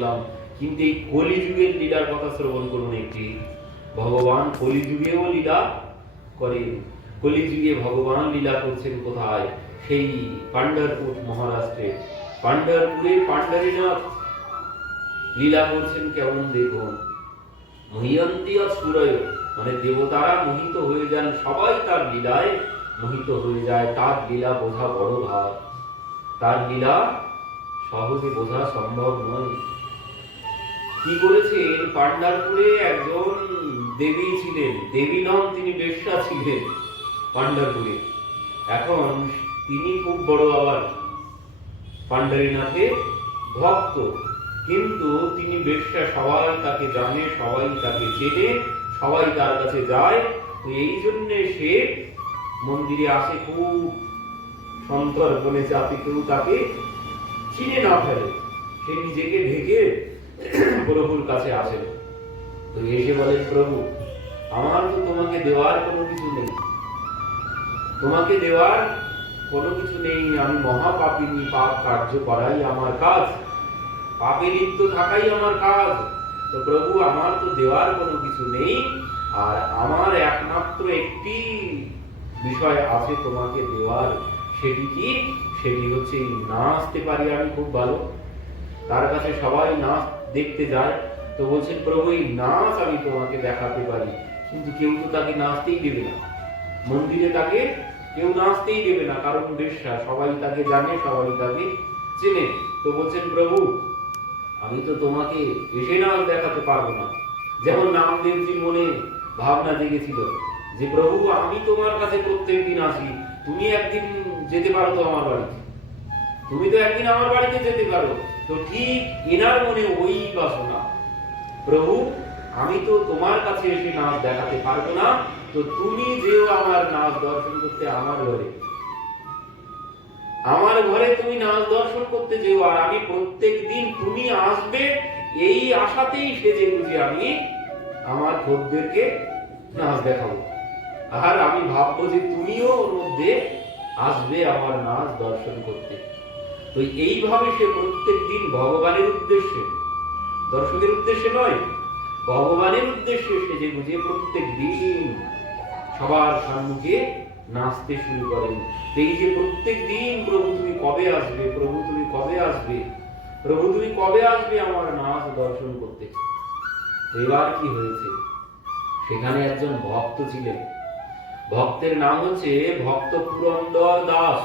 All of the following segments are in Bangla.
করলাম, কিন্তু এই কলিযুগের লীলার কথা শ্রবণ করুন একটি। ভগবান কলিযুগেও লীলা করে। কলিযুগে ভগবান লীলা করছেন কোথায়? সেই পান্ডারপুর মহারাষ্ট্রে। পান্ডারপুরে পান্ডারীনাথ লীলা করছেন কেমন দেখুন। মহিয়ন্তী সুরয়, মানে দেবতারা মোহিত হয়ে যান, সবাই তার লীলায় মোহিত হয়ে যায়। তার লীলা বোঝা বড় ভার, তার লীলা সহজে বোঝা সম্ভব নয়। কি করেছেন? পান্ডারপুরে একজন দেবী ছিলেন, দেবী নন, তিনি বেশ্যা ছিলেন পান্ডারপুরে। এখন তিনি খুব বড় আবার পান্ডারীনাথের ভক্ত, কিন্তু তিনি বেশ্যা, সবাই তাকে জানে, সবাই তাকে চেনে, সবাই তার কাছে যায়। তো এই জন্যে সে মন্দিরে আসে খুব সন্তর্পণে, যাতে কেউ তাকে চিনে না ফেলে। সে নিজেকে ঢেকে প্রভুর কাছে আসেন। তো এসে বলেন, প্রভু আমার তো তোমাকে দেওয়ার কোনো কিছু নেই, তোমাকে দেওয়ার কোনো কিছু নেই, আমি মহাপাপিনী, পাপ কার্য করাই আমার কাজ, পাপে লিপ্ত থাকাই আমার কাজ। তো প্রভু আমার তো দেওয়ার কোনো কিছু নেই, আর আমার একমাত্র একটি বিষয় আছে তোমাকে দেওয়ার। সেটি কি? সেটি হচ্ছে নাচতে পারি আমি খুব ভালো, তার কাছে সবাই নাচ দেখতে যায়। তো বলছেন, প্রভু এই নাচ আমি তোমাকে দেখাতে পারি, কিন্তু কেউ তো তাকে নাচতেই দেবে না, মন্দিরে তাকে কেউ নাচতেই দেবে না, কারণ বেশ্যা, সবাই তাকে জানে, সবাই তাকে চেনে। তো বলছেন, প্রভু আমি তো তোমাকে এসে নাচ দেখাতে পারবো না। যেমন নামদেবজির মনে ভাবনা জেগেছিল যে প্রভু আমি তোমার কাছে প্রত্যেক দিন আসি, তুমি একদিন যেতে পারো তো আমার বাড়িতে, তুমি তো একদিন আমার বাড়িতে যেতে পারো। তো ঠিক এনার মনে ওই বাসনা, প্রভু আমি তো তোমার কাছে এসে নাচ দেখাতে পারবো না, তো তুমি যেও আমার নাচ দর্শন করতে আমার ঘরে, আমার ঘরে তুমি নাচ দর্শন করতে যেও, আর আমি প্রত্যেক দিন তুমি আসবে এই আশাতেই সেজে বুঝে আমি আমার খদ্দেরকে নাচ দেখাবো, আর আমি ভাববো যে তুমিও ওর মধ্যে আসবে আমার নাচ দর্শন করতে। তো এইভাবে সে প্রত্যেক দিন ভগবানের উদ্দেশ্যে, দর্শকের উদ্দেশ্যে নয়, ভগবানের উদ্দেশ্যে সেজে বুঝে প্রত্যেক দিন সবার সম্মুখে নাচতে শুরু করেন। এই যে প্রত্যেক দিন প্রভু তুমি কবে আসবে, প্রভু তুমি কবে আসবে, প্রভু তুমি কবে আসবে আমার নাচ দর্শন করতে। এবার কি হয়েছে? সেখানে একজন ভক্ত ছিলেন, ভক্তের নাম হচ্ছে ভক্ত পুরন্দর দাস।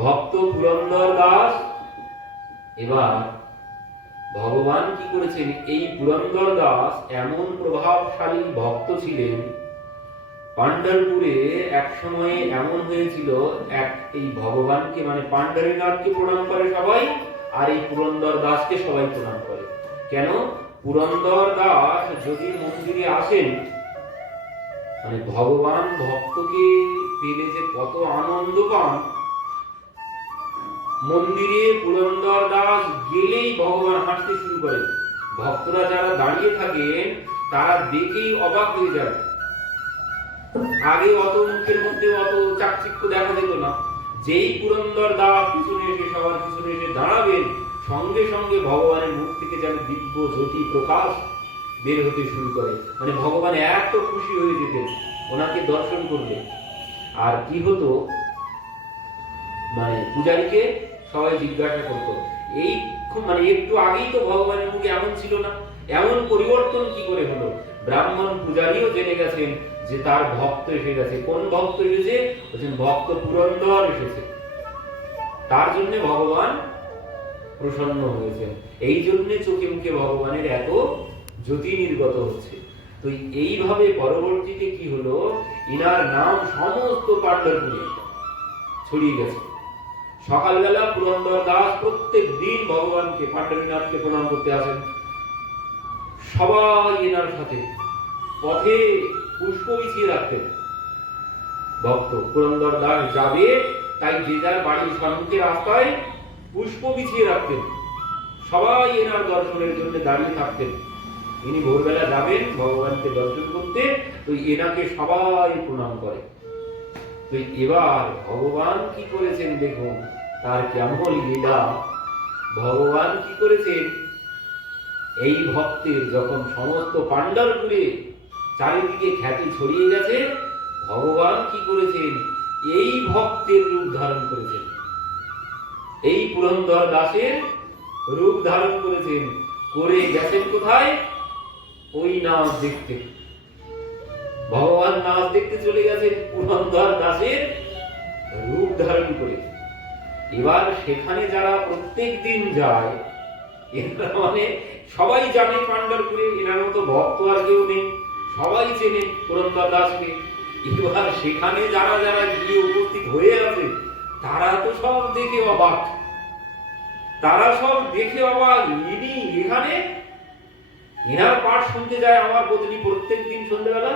ভক্ত পুরন্দর দাস, এবার ভগবান কি করেছেন, এই পুরন্দর দাস এমন প্রভাবশালী ভক্ত ছিলেন, পান্ডারপুরে এক সময়ে এমন হয়েছিল, এই ভগবানকে মানে পান্ডারীনাথকে প্রণাম করে সবাই, আর এই পুরন্দর দাসকে সবাই প্রণাম করে। কেন? পুরন্দর দাস যদি মন্দিরে আসেন, মানে ভগবান ভক্তকে পেলে যে কত আনন্দ পান, মন্দিরে পুরন্দর দাস গেলেই ভগবান হাসতে শুরু করেন। ভক্তরা যারা দাঁড়িয়ে থাকেন তারা দেখেই অবাক হয়ে যায়। আগে অত মুখের মধ্যে অত চাকচিক্য দেখা যেত না, যেই পুরন্দর দাস পিছনে এসে, সবার পিছনে এসে দাঁড়াবেন, সঙ্গে সঙ্গে ভগবানের মুখ থেকে যেন দিব্য জ্যোতি প্রকাশ বের হতে শুরু করে। মানে ভগবান এত খুশি হয়ে যেতেন ওনাকে দর্শন করলে। আর কি হতো, মানে পূজারীকে সবাই জিজ্ঞাসা করতো, এই মানে একটু আগেই তো ভগবানের মুখে এমন ছিল না, এমন পরিবর্তন কি করে হলো? ব্রাহ্মণ পূজারীও জেনে গেছেন যে তার ভক্ত এসে গেছে। কোন ভক্ত এসেছে? বলছেন ভক্ত পুরন্দর এসেছে। তার জন্য ভগবান প্রসন্ন হয়েছেন, এই জন্য চোখে মুখে ভগবানের এত জ্যোতি নির্গত হচ্ছে। তো এইভাবে পরবর্তীতে কি হলো, ইনার নাম সমস্ত পান্ডারপুরে ছড়িয়ে গেছে। সকালবেলা পুরন্দর দাস প্রত্যেক দিন ভগবানকে, পান্ডারীনাথকে প্রণাম করতে আসেন। সবাই এনার সাথে পথে পুষ্প বিছিয়ে রাখতেন। ভক্ত পুরন্দর দাস যাবে, তাই যে যার বাড়ির সম্মুখে রাস্তায় পুষ্প বিছিয়ে রাখতেন, সবাই এনার দর্শনের জন্য দাঁড়িয়ে থাকতেন। ইনি ভোরবেলা যাবেন ভগবানকে দর্শন করতে, তো এনাকে সবাই প্রণাম করে। তো এবার ভগবান কি করেছেন দেখুন, তার কেমন লীলা। ভগবান কি করেছেন, এই ভক্তের যখন সমস্ত পাণ্ডবপুরে চারিদিকে খ্যাতি ছড়িয়ে গেছে, ভগবান কি করেছেন, এই ভক্তের রূপ ধারণ করেছেন, এই পুরন্দর দাসের রূপ ধারণ করেছেন, করে গেছেন কোথায়, ওই নাচ দেখতে। ভগবান নাচ দেখতে চলে গেছেন পুরন্দর দাসের রূপ ধারণ করে। এবার সেখানে যারা প্রত্যেক দিন যায়, এরা মানে সবাই জানে পাণ্ডবপুরে এনার মতো ভক্ত আর কেউ নেই, সবাই চেনে পুরন্দর দাসকে। এবার সেখানে যারা যারা গিয়ে উপস্থিত হয়ে আছে, তারা তো সব দেখে অবাক, তারা সব দেখে অবাক, ইনি এখানে, এনার পাঠ শুনতে যায় আমার পত্নী প্রত্যেক দিন সন্ধ্যেবেলা,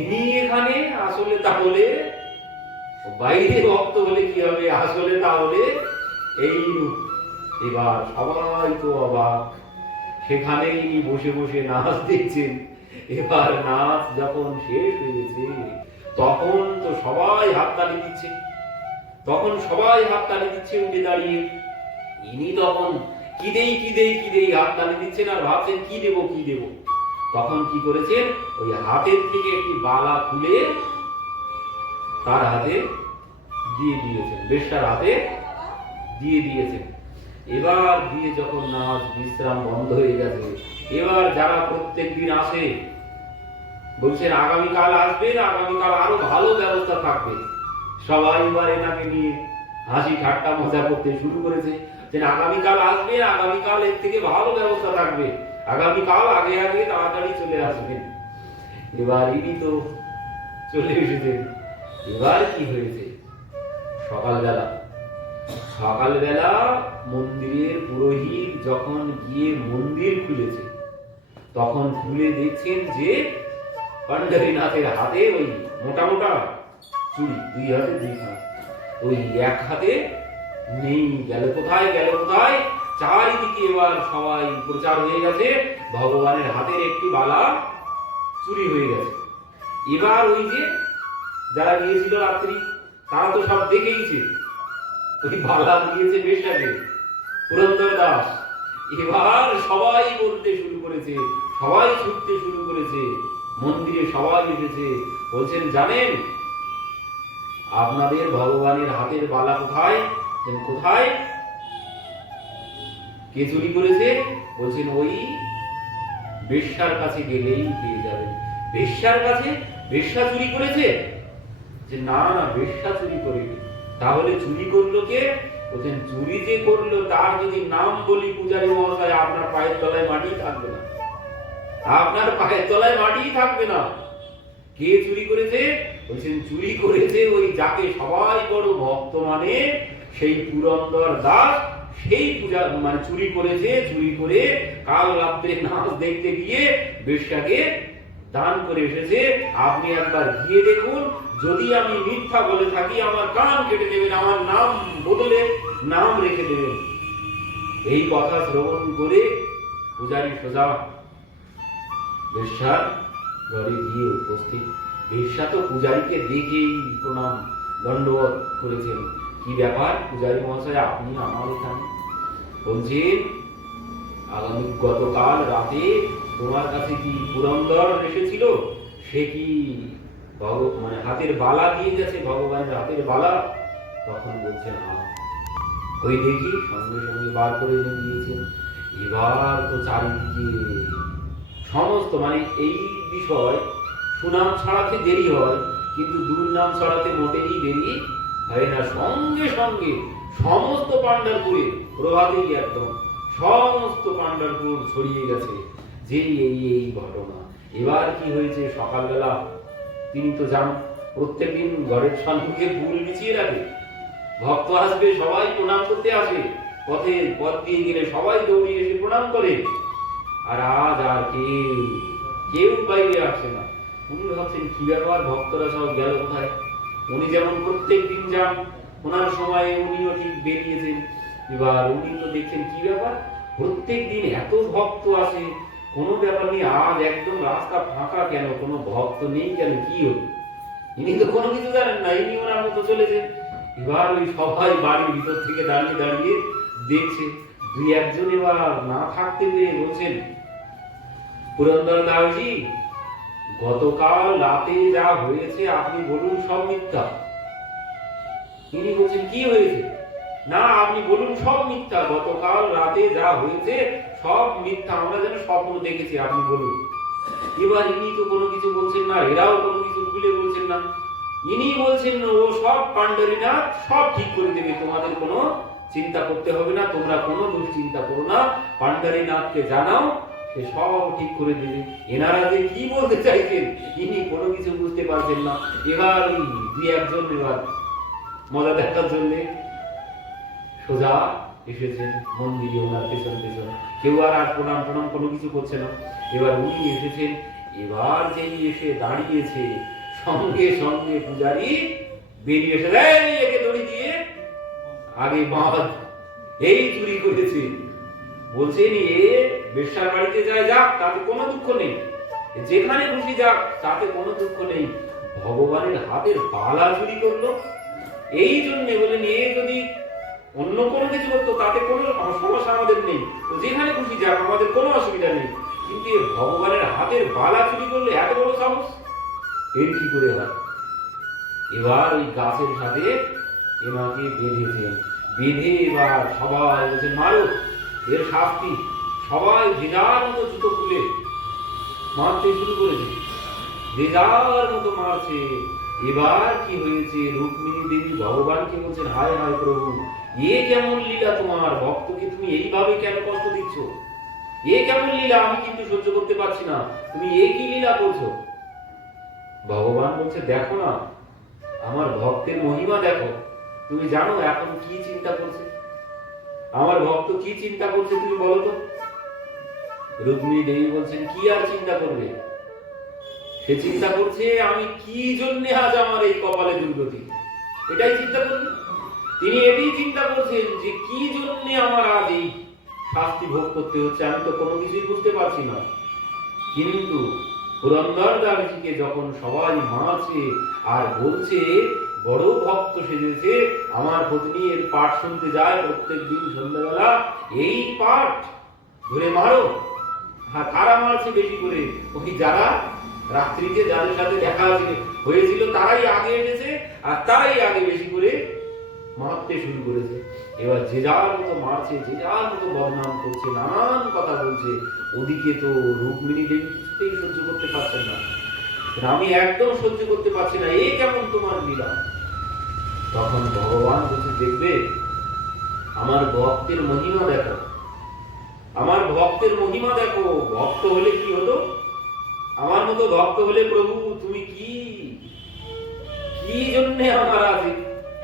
ইনি এখানে, আসলে তাহলে বাইরে ভক্ত হলে কি হবে, আসলে তাহলে এই রূপ। এবার সবাই তো অবাক, সেখানে ইনি বসে বসে নাচ দেখছেন। এবার নাচ যখন শেষ হয়েছে, তখন তো সবাই হাততালি দিচ্ছে, তখন সবাই হাততালি দিচ্ছে উঠে দাঁড়িয়ে। ইনি তখন কি দেই হাততালি দিচ্ছেন আর ভাবছেন কি দেব কি দেব। তখন কি করেছেন, ওই হাতের থেকে একটি বালা খুলে তার হাতে দিয়ে দিয়েছেন, বেশ্যার হাতে দিয়ে দিয়েছেন। এবার দিয়ে যখন নাচ বিশ্রাম বন্ধ হয়ে গেছে, এবার যারা প্রত্যেক দিন আসে বলছেন আগামীকাল আসবেন, আগামীকাল আরো ভালো ব্যবস্থা থাকবে। সবাই এবার এনাকে নিয়ে হাসি ঠাট্টা মজা করতে শুরু করেছে, যে আগামীকাল আসবেন, আগামীকাল এর থেকে ভালো ব্যবস্থা থাকবে, আগামীকাল আগে আগে তাড়াতাড়ি চলে আসবেন। এবার ইনি তো চলে এসেছেন। এবার কি হয়েছে, সকালবেলা মন্দিরের পুরোহিত যখন গিয়ে মন্দির খুলেছে, তখন খুলে দেখছেন যে পাণ্ডরীনাথের হাতে ওই মোটা মোটা চুড়ি, দুই হাতে দুই হাত, ওই এক হাতে নেই, গেল কোথায় গেল কোথায়। চারিদিকে এবার সবাই প্রচার হয়ে গেছে, ভগবানের হাতের একটি বালা চুরি হয়ে গেছে। এবার ওই যে যারা গিয়েছিল রাত্রি, তারা তো সব দেখেইছে, ওই বালা দিয়েছে বেশ্যাকে পুরন্দর দাস। এবার সবাই বলতে শুরু করেছে, সবাই ছুটতে শুরু করেছে, মন্দিরে সবাই এসেছে, বলছেন জানেন আপনাদের ভগবানের হাতের বালা কোথায়, কোথায়, কে চুরি করেছে, বলছেন ওই বেশ্যার কাছে গেলেই পেয়ে যাবেন। বেশ্যার কাছে, বেশ্যা চুরি করেছে, যে না না বেশ্যা চুরি করেনি, তাহলে চুরি করলো কে, বলছেন চুরি যে করলো তার যদি নাম বলি পূজারী মহাশয়, আপনার পায়ের তলায় মাটি থাকবে না, আপনার পায়ের তলায় মাটি থাকবে না। কে চুরি করেছে, বলছেন চুরি করেছে ওই যাকে সবাই বড় ভক্ত মানে সেই পুরন্দর দাস, সেই পূজা মানে চুরি করেছে, চুরি করে কাল রাত্রে নাচ দেখতে গিয়ে বেশ্যাকে দান করে এসেছে। আপনি একবার গিয়ে দেখুন, যদি আমি মিথ্যা বলে থাকি আমার কান কেটে দেবেন, আমার নাম বদলে নাম রেখে দেবেন। এই কথা শ্রবণ করে পূজারী সোজা বেশ্যার ঘরে গিয়ে উপস্থিত। বেশ্যা তো পূজারীকে দেখেই প্রণাম দণ্ডবত করেছেন, কি ব্যাপার পূজারী মহাশয় আপনি আমার এখানে, বলছেন আগামী গতকাল রাতে তোমার কাছে কি পুরন্দর এসেছিল, সে কি মানে হাতের বালা দিয়ে গেছে, ভগবানের হাতের বালা। তখন বলছেন হ্যাঁ, ওই দেখি সঙ্গে সঙ্গে বার করে এনে দিয়েছেন। এবার তো চারিদিকে সমস্ত মানে এই বিষয় সুনাম ছড়াতে দেরি হয়, কিন্তু দুর্নাম ছড়াতে মোটেই দেরি হয় না। সঙ্গে সঙ্গে সমস্ত পাণ্ডবপুরে প্রভাতেই একদম সমস্ত পাণ্ডবপুর ছড়িয়ে গেছে যে এই ঘটনা। এবার কি হয়েছে, সকালবেলা তিনি তো যান প্রত্যেকদিন ঘরের সম্মুখে ফুল বিছিয়ে রাখে, ভক্ত আসবে সবাই প্রণাম করতে আসে, পথ দিয়ে গেলে সবাই দৌড়িয়ে এসে প্রণাম করে। আর আজ আর কেউ বাইরে আসে না। উনি ভাবছেন কি ব্যাপার, ভক্তরা সব গেল কোথায়। উনি যেমন প্রত্যেক দিন যান, ওনার সময় উনিও ঠিক বেরিয়েছেন। এবার উনি তো দেখছেন কি ব্যাপার, প্রত্যেক দিন এত ভক্ত আসে, কোনো ব্যাপার নেই, আজ একদম রাস্তা ফাঁকা কেন, কোনো ভক্ত নেই কেন, কি হলো। ইনি তো কোনো কিছু জানেন না, ইনি ওনার মতো চলেছেন। এবার ওই সবাই বাড়ির ভিতর থেকে দাঁড়িয়ে দাঁড়িয়ে দেখছে। দুই একজন এবার না থাকতে পেরে বলছেন, পুরন্দর দাসজি, গতকাল রাতে যা হয়েছে আপনি বলুন সব মিথ্যা। তিনি বলছেন, কি হয়েছে? না, আপনি বলুন সব মিথ্যা, গতকাল রাতে যা হয়েছে সব মিথ্যা, আমরা যেন স্বপ্ন দেখেছি, আপনি বলুন। এবার ইনি তো কোনো কিছু বলছেন না, এরাও কোনো কিছু খুলে বলছেন না। ইনি বলছেন, ও সব পাণ্ডরীনাথ সব ঠিক করে দেবে, তোমাদের কোনো চিন্তা করতে হবে না, তোমরা কোনো দুশ্চিন্তা করো না, পাণ্ডরীনাথকে জানাও, সে সব ঠিক করে দেবে। এনারা যে কি বলতে চাইছেন ইনি কোনো কিছু বুঝতে পারছেন না। এবার ওই দুই একজন এবার মজা দেখার জন্য সোজা এসেছেন মন্দিরে, ওনার পেছন পেছন, কেউ আর প্রণাম প্রণাম কোনো কিছু করছে না। এবার উনি এসেছেন, এবার যেই এসে দাঁড়িয়েছে সঙ্গে সঙ্গে পূজারী বেরিয়ে এসে দেয়, একে দড়ি দিয়ে আগে বাঁধ, এই চুরি করেছে। বলছেন, এ বেশ্যার বাড়িতে যায়, যাক, তাতে কোনো দুঃখ নেই, যেখানে খুশি যাক, তাতে কোনো দুঃখ নেই, ভগবানের হাতের পালা চুরি করলো। এই জন্য বলেন, এ যদি অন্য কোনো কিছু করতো তাতে কোনো সমস্যা আমাদের নেই, তো যেখানে খুশি যাক, আমাদের কোনো অসুবিধা নেই, কিন্তু ভগবানের হাতের বালা চুরি করলে এত বড় সাহস, এর কি করে হয়? এবার ওই গাছের সাথে এনাকে বেঁধেছেন, বেঁধে এবার সবাই বলছেন, মারো, এর শাস্তি। সবাই যে যার মতো জুতো খুলে মারতে শুরু করেছে, যে যার মতো মারছে। এবার কি হয়েছে, রুক্মিণী দেবী ভগবানকে বলছেন, হায় হায় প্রভু, এ কেমন লীলা তোমার, ভক্তকে তুমি এইভাবে কেন কষ্ট দিচ্ছ? এ কেমন লীলা, আমি কিন্তু সহ্য করতে পারছি না, তুমি এ কি লীলা করছো? ভগবান বলছে, দেখো না, আমার ভক্তের মহিমা দেখো, তুমি জানো এখন কি চিন্তা করছে, আমার ভক্ত কি চিন্তা করছে, তুমি বলো তো। রুক্মিণী দেবী বলছেন, কি আর চিন্তা করবে, সে চিন্তা করছে আমি কি জন্য আজ আমার এই কপালে দুর্গতি, এটাই চিন্তা করবে। তিনি এটাই চিন্তা করছেন যে কি জন্য আমার আজ এই শাস্তি ভোগ করতে হচ্ছে, আমি তো কোনো কিছুই বুঝতে পারছি না। কিন্তু পুরন্দর দাসজিকে যখন সবাই মারছে আর বলছে বড় ভক্ত সেজেছে, আমার পত্নী এর পাঠ শুনতে যায় প্রত্যেক দিন সন্ধ্যাবেলা, এই পাঠ ধরে মারো। হ্যাঁ, কারা মারছে বেশি করে? ওই যারা রাত্রিতে যাদের সাথে দেখা হয়েছিল তারাই আগে এসেছে, আর তারাই আগে বেশি করে মারতে শুরু করেছে। এবার যে যার মতো মারছে, যে যার মতো বদনাম করছে, নানান কথা বলছে। ওদিকে তো রুক্মিণী দেবী কিছুতেই সহ্য করতে পারছেন না, আমি একদম সহ্য করতে পারছি না, এ কেমন তোমার লীলা। তখন ভগবান বলছে, দেখবে, আমার ভক্তের মহিমা দেখো, আমার ভক্তের মহিমা দেখো। ভক্ত হলে কি হতো, আমার মতো ভক্ত হলে প্রভু তুমি কি কি জন্য আমার আজ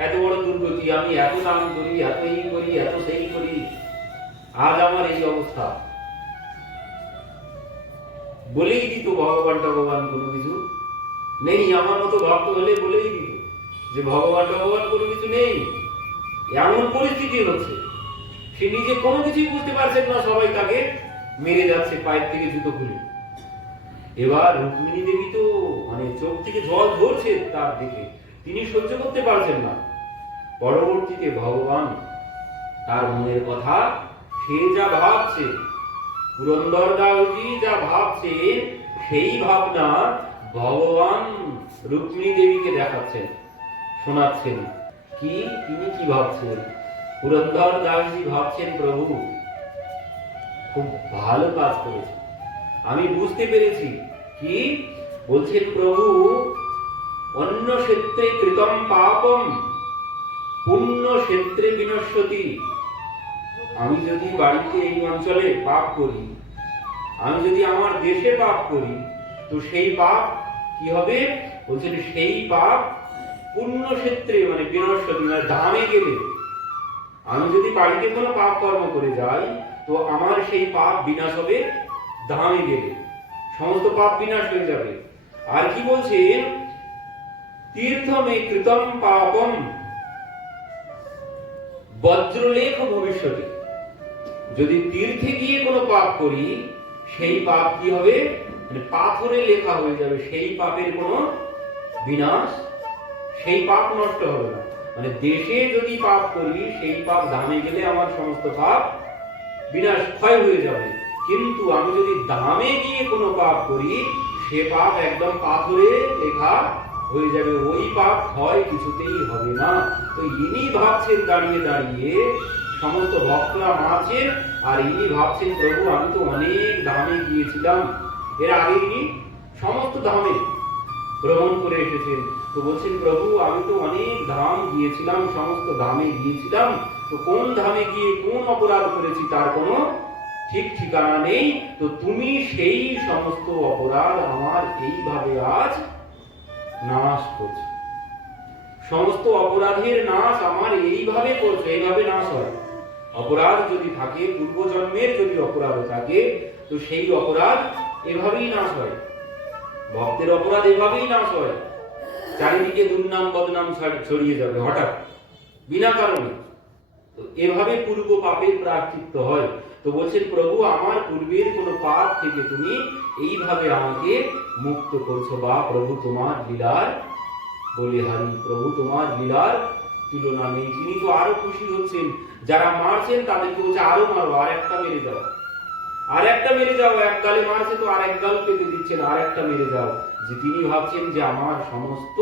এত বড় দুর্গতি, আমি এত নাম করি, এত এই করি, এত সেই করি, আজ আমার এই অবস্থা। বলেই দিত ভগবান ভগবান কোনো কিছু নেই, আমার মতো ভক্ত হলে বলেই দিত যে ভগবান ভগবান কোনো কিছু নেই। এমন পরিস্থিতি হচ্ছে, সে নিজে কোনো কিছুই বুঝতে পারছেন না, সবাই তাকে মেরে যাচ্ছে পায়ের থেকে জুতো খুলে। এবার রুক্মিণী দেবী তো মানে চোখ থেকে জল ঝরছে তার দিকে, তিনি সহ্য করতে পারছেন না। পরবর্তীতে ভগবান তার মনের কথা, সে যা ভাবছে, পুরন্দর দাসজি যা ভাবছে, সেই ভাবনা ভগবান রুক্মিণী দেবীকে দেখাচ্ছেন, শোনাচ্ছেন। কি তিনি কি ভাবছেন? পুরন্দর দাসজি ভাবছেন, প্রভু খুব ভালো কাজ করেছে, আমি বুঝতে পেরেছি। কি বলছেন প্রভু, অন্য ক্ষেত্রে কৃতম পাপম পুণ্য ক্ষেত্রে বিনশ্যতি। আমি যদি বাড়িতে এই অঞ্চলে পাপ করি, আমি যদি আমার দেশে পাপ করি, তো সেই পাপ কি হবে? বলছেন সেই পাপ পুণ্য ক্ষেত্রে মানে বিনশ্যতি, মানে ধামে গেলে, আমি যদি বাড়িতে কোনো পাপ কর্ম করে যাই, তো আমার সেই পাপ বিনাশ হবে ধামে গেলে, সমস্ত পাপ বিনাশ হয়ে যাবে। আর কি বলছেন, তীর্থমে কৃতম পাপম বজ্রলেখ ভবিষ্যতে। যদি তীর্থে গিয়ে কোনো পাপ করি, সেই পাপ কি হবে? মানে পাথরে লেখা হয়ে যাবে, সেই পাপের কোনো বিনাশ, সেই পাপ নষ্ট হবে না। মানে দেশে যদি পাপ করি সেই পাপ ধামে গেলে আমার সমস্ত পাপ বিনাশ ক্ষয় হয়ে যাবে, কিন্তু আমি যদি ধামে গিয়ে কোনো পাপ করি সে পাপ একদম পাথরে লেখা হয়ে যাবে, ওই পাপ ক্ষয় কিছুতেই হবে না। তো ইনি ভাবছেন দাঁড়িয়ে দাঁড়িয়ে, সমস্ত ভক্তরা মারছেন আর ইনি ভাবছেন প্রভু আমি তো অনেক ধামে গিয়েছিলাম, এর আগে ইনি সমস্ত ধামে ভ্রমণ করে এসেছেন, তো বলছেন প্রভু আমি তো অনেক ধাম গিয়েছিলাম, সমস্ত ধামে গিয়েছিলাম, তো কোন ধামে গিয়ে কোন অপরাধ করেছি তার কোনো ঠিক ঠিকানা নেই, তো তুমি সেই সমস্ত অপরাধ আমার এইভাবে আজ নাশ করছো, সমস্ত অপরাধের নাশ আমার এইভাবে করছো, এইভাবে নাশ হয়। অপরাধ যদি থাকে, পূর্বজন্মের যদি অপরাধ থাকে, তো সেই অপরাধ এভাবেই নাশ হয়, ভক্তের অপরাধ এভাবেই নাশ হয়, চারিদিকে দুর্নাম বদনাম ছড়িয়ে যাবে হঠাৎ বিনা কারণে, তো এভাবে পূর্ব পাপের প্রায়শ্চিত্ত হয়। তো বলছেন প্রভু আমার পূর্বের কোনো পাপ থেকে তুমি এইভাবে আমাকে মুক্ত করছো, বা প্রভু তোমার লীলার বলিহারি, প্রভু তোমার লীলার তুলনা নেই। তিনি তো আরো খুশি হচ্ছেন, যারা মারছেন তাদেরকে বলছে আরো মারো, আর একটা মেরে যাও, আর একটা মেরে যাও, এক গালে মারছে তো আর এক গাল পেতে দিচ্ছেন, আর একটা মেরে যাও, যে তিনি ভাবছেন যে আমার সমস্ত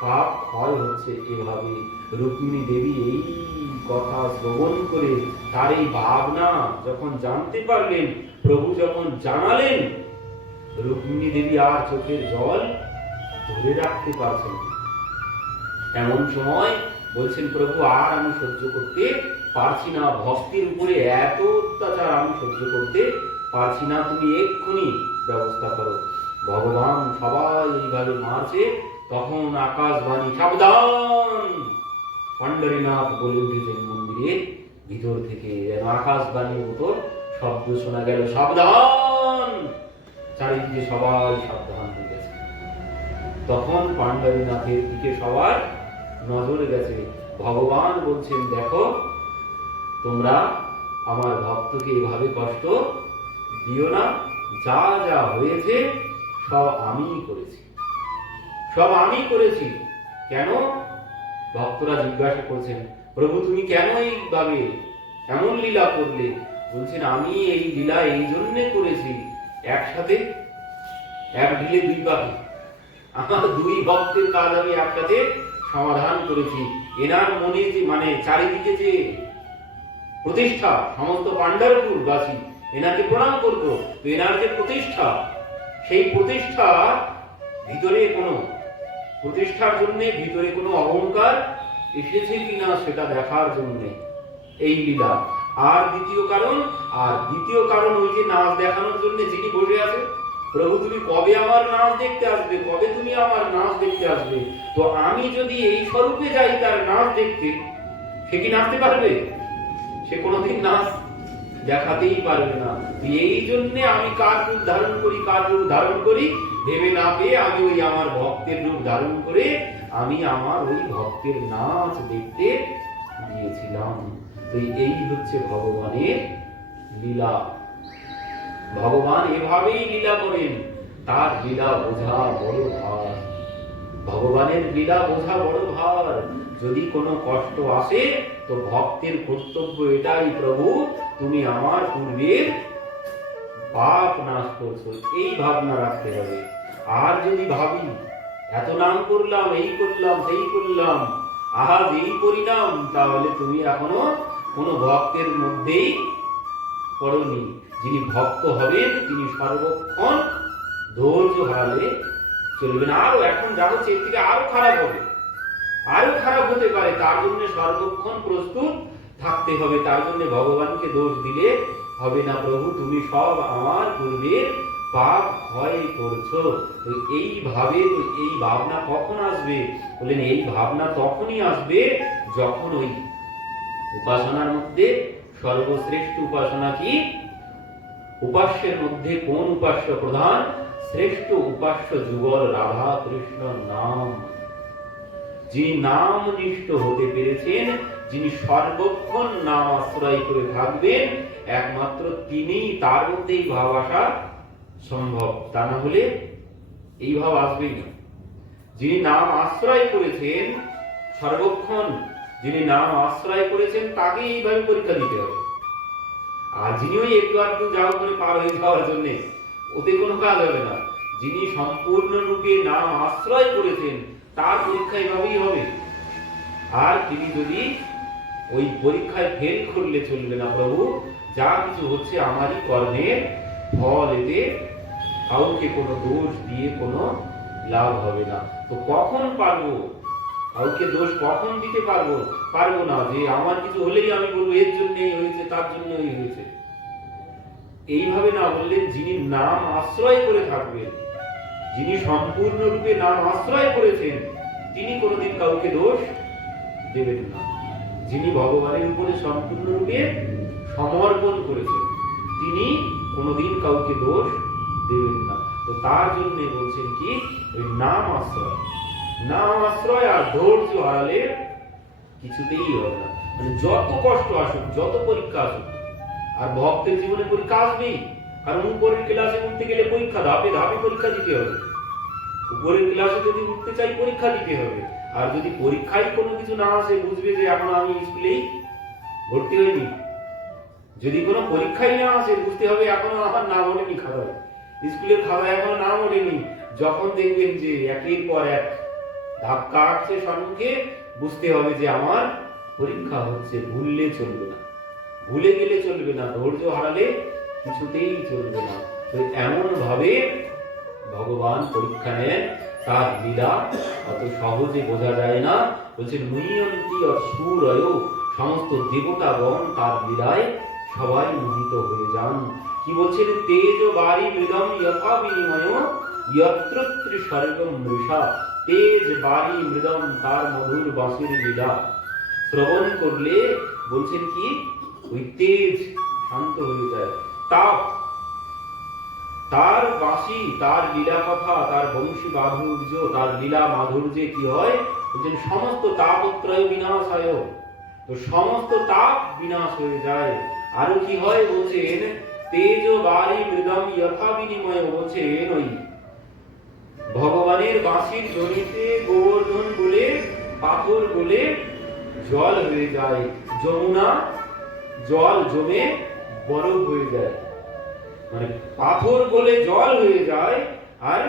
পাপ ক্ষয় হচ্ছে এভাবে। রুক্মিণী দেবী এই কথা শ্রবণ করে তার এই ভাবনা যখন জানতে পারলেন, প্রভু যখন জানালেন, রুক্মিণী দেবী আর চোখের জল ধরে রাখতে পারছেন না। এমন সময় বলছেন প্রভু আর আমি সহ্য করতে পারছি না, ভক্তির উপরে এত অত্যাচার আমি সহ্য করতে পারছি না, তুমি এক্ষুনি ব্যবস্থা করো। ভগবান সবাই এইভাবে মারছে, তখন আকাশবাণী সাবধান, পাণ্ডরীনাথ বলে উঠেছেন মন্দিরের ভিতর থেকে, যেন আকাশবাণীর মতো শব্দ শোনা গেল, সাবধান, চারিদিকে সবাই সাবধান হয়ে গেছে। তখন পাণ্ডরীনাথের দিকে সবার নজর গেছে, ভগবান বলছেন দেখো তোমরা আমার ভক্তকে এভাবে কষ্ট দিও না, যা যা হয়েছে সব আমিই করেছি, সব আমি করেছি। কেন? ভক্তরা জিজ্ঞাসা করছেন প্রভু তুমি কেন এইভাবে এমন লীলা করলে? বলছেন আমি এই লীলা এই জন্যে করেছি, একসাথে এক ঢিলে দুই পাখি, আমার দুই ভক্তের কাজ আমি একসাথে সমাধান করেছি। এনার মনে যে মানে চারিদিকে যে প্রতিষ্ঠা, সমস্ত পাণ্ডবপুর বাসী এনাকে প্রণাম করতো, তো এনার যে প্রতিষ্ঠা, সেই প্রতিষ্ঠা ভিতরে কোনো প্রতিষ্ঠার জন্য ভিতরে কোনো অহংকার এসেছে কিনা সেটা দেখার জন্য এই লীলা। আর দ্বিতীয় কারণ ওই যে নাচ দেখানোর জন্য যিনি বসে আছে, প্রভু তুমি কবে আমার নাচ দেখতে আসবে, কবে তুমি আমার নাচ দেখতে আসবে? তো আমি যদি এই স্বরূপে যাই তার নাচ দেখতে, সে কি নাচতে পারবে? সে কোনোদিন নাচ দেখাতেই পারবে না। এই জন্য আমি কার রূপ ধারণ করি, কার রূপ ধারণ করি ভেবে না পেয়ে আমি ওই আমার ভক্তের রূপ ধারণ করে আমি আমার ওই ভক্তের নাচ দেখতে গিয়েছিলাম। তো এই হচ্ছে ভগবানের লীলা। ভগবান এভাবেই লীলা করেন, তার লীলা বোঝা বড় ভার। ভগবানের লীলা বোঝা বড় ভার। যদি কোনো কষ্ট আসে তো ভক্তের কর্তব্য এটাই, প্রভু তুমি আমার পূর্বের পাপ নাশ করছো, এই ভাবনা রাখতে হবে। আর যদি ভাবি এত নাম করলাম, এই করলাম, সেই করলাম, আজ এই পরিণাম, তাহলে তুমি এখনো কোনো ভক্তের মধ্যেই পড়নি। যিনি ভক্ত হবেন তিনি সর্বক্ষণ ধৈর্য হারালে চলবে না। আরো এখন যা হচ্ছে এর থেকে আরো খারাপ হবে, আরো খারাপ হতে পারে, তার জন্য সর্বক্ষণ প্রস্তুত থাকতে হবে। তার জন্য ভগবানকে দোষ দিলে হবে না। প্রভু তুমি সব আমার পূর্বের পাপ ক্ষয় করছো। তো এইভাবে এই ভাবনা কখন আসবে? বলেন এই ভাবনা তখনই আসবে যখন ওই উপাসনার মধ্যে সর্বশ্রেষ্ঠ উপাসনা কি? উপাস্যের মধ্যে কোন উপাস্য প্রধান? শ্রেষ্ঠ উপাস্য যুগল রাধা কৃষ্ণ নাম। যিনি নাম নিষ্ঠ হতে পেরেছেন, যিনি সর্বক্ষণ নাম আশ্রয় করে থাকবেন, একমাত্র তিনি, তার মধ্যে এই ভাব আসা সম্ভব। তা না হলে এই ভাব আসবেই না। যিনি নাম আশ্রয় করেছেন, সর্বক্ষণ যিনি নাম আশ্রয় করেছেন তাকে এইভাবে পরীক্ষা দিতে হবে। আর যিনি ওই একটু আধটু যাও করে পার হয়ে যাওয়ার জন্য, ওতে কোনো কাজ হবে না। যিনি সম্পূর্ণরূপে নাম আশ্রয় করেছেন তার পরীক্ষা এভাবেই হবে। আর তিনি যদি ওই পরীক্ষায় ফেল করলে চলবে না, প্রভু যা কিছু হচ্ছে আমারই কর্মের ফল, এতে কাউকে কোনো দোষ দিয়ে কোনো লাভ হবে না। তো কখন পারবো, কাউকে দোষ কখন দিতে পারবো না যে আমার কিছু হলেই আমি বলবো এর জন্যই হয়েছে, তার জন্যই হয়েছে। এইভাবে না বললেন, যিনি নাম আশ্রয় করে থাকবেন, যিনি সম্পূর্ণরূপে নাম আশ্রয় করেছেন, তিনি কোনোদিন কাউকে দোষ দেবেন না। যিনি ভগবানের উপরে সম্পূর্ণরূপে সমর্পণ করেছেন, তিনি কোনোদিন কাউকে দোষ দেবেন না। তো তার জন্য বলছেন কি, ওই নাম আশ্রয় আর ধৈর্য হারালে কিছুতেই হবে না। মানে যত কষ্ট আসুক, যত পরীক্ষা আসুক, আর ভক্তের জীবনে পরীক্ষা আসবেই। কারণ উপরের ক্লাসে উঠতে গেলে পরীক্ষা, ধাপে ধাপে পরীক্ষা দিতে হবে। উপরের ক্লাসে যদি উঠতে চাই পরীক্ষা দিতে হবে। আর যদি পরীক্ষায় কোনো কিছু না আসে, বুঝবে যে এখন আমি স্কুলেই ভর্তি হইনি। যদি কোনো পরীক্ষাই না আসে, বুঝতে হবে এখনো আমার নাম ওঠেনি খাতায়, স্কুলের খাতায় এখনো নাম ওঠেনি। যখন দেখবেন যে একের পর এক ধাক্কা আসছে সম্মুখে, বুঝতে হবে যে আমার পরীক্ষা হচ্ছে। ভুলে গেলে চলবে না, ধৈর্য হারালে কিছুতেই চলবে না। তো এমন ভাবে ভগবান পরীক্ষা নেন, তার লীলা অত সহজে বোঝা যায় না। বলছেন মুহ্যন্তি অসুরয়, সমস্ত দেবতাগণ তার লীলায় সবাই মোহিত হয়ে যান। কি বলছেন, তেজ বারি মৃদম যথা বিনিময় যত্র স্বর্গম মৃষা। তেজ বারি মৃদম, তার মধুর বাঁশির লীলা শ্রবণ করলে বলছেন কি, ওই তেজ শান্ত হয়ে যায়। তার বাঁশি, তার লীলা কথা, তার বংশী মাধুর্য, তার লীলা মাধুর্যে কি হয়, বলছেন সমস্ত তাপত্রয় বিনাশায়। তো সমস্ত তাপ বিনাশ হয়ে যায়। আরো কি হয় বলছেন, তেজ বারি মৃদম যথা বিনিময়, বলছেন ওই ভগবানের বাঁশির ধ্বনিতে গোবর্ধন বলে, পাথর বলে জল হয়ে যায়। যমুনা জল জমে বরফ হয়ে যায়, মানে পাথর বলে জল হয়ে যায়, আর